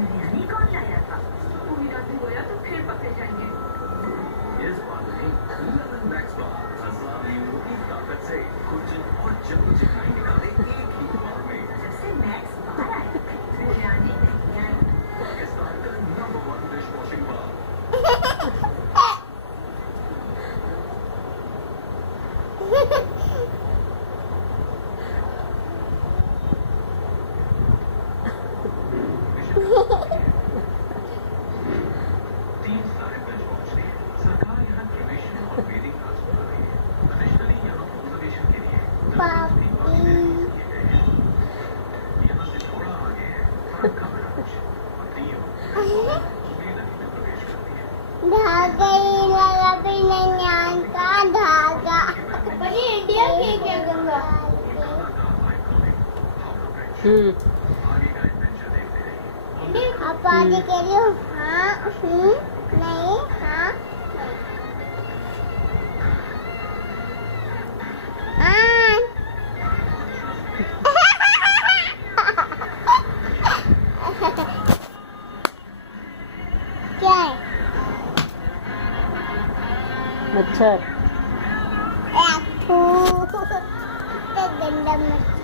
बिरयानी कौन लाया था? पूरी रात भिगोया तो फिर पकड़े जाएंगे। इस बार नहीं, लेमन मैक्स बार आसान नींबू की ताकत से कुछ और जल्दी चिकनाई निकाले एक ही बार में। जब से मैक्स बार आया है, बिरयानी नहीं आई। पाकिस्तान का नंबर 1 डिश वॉशिंग बार। तीन सारे बेंच पहुंच रही है। सरकार यहाँ क्रेमेशन और बेडिंग क्लास बना रही है। एडिशनली यहाँ ऑब्जर्वेशन के लिए किए गए हैं। यहाँ से थोड़ा आगे है फ्रंट का ब्रांच। पत्तियों नदी में प्रवेश करती है। धागा ही लगा भी नहीं आता धागा। बनी इंडिया की क्या गंगा? कोलकाता का आइकॉनिक हावड़ा ब्रिज। आगे का एडवेंचर देखते रहिए। आप आगे कह रही हो हाँ नहीं हाँ क्या है मच्छर एक गंदा मच्छर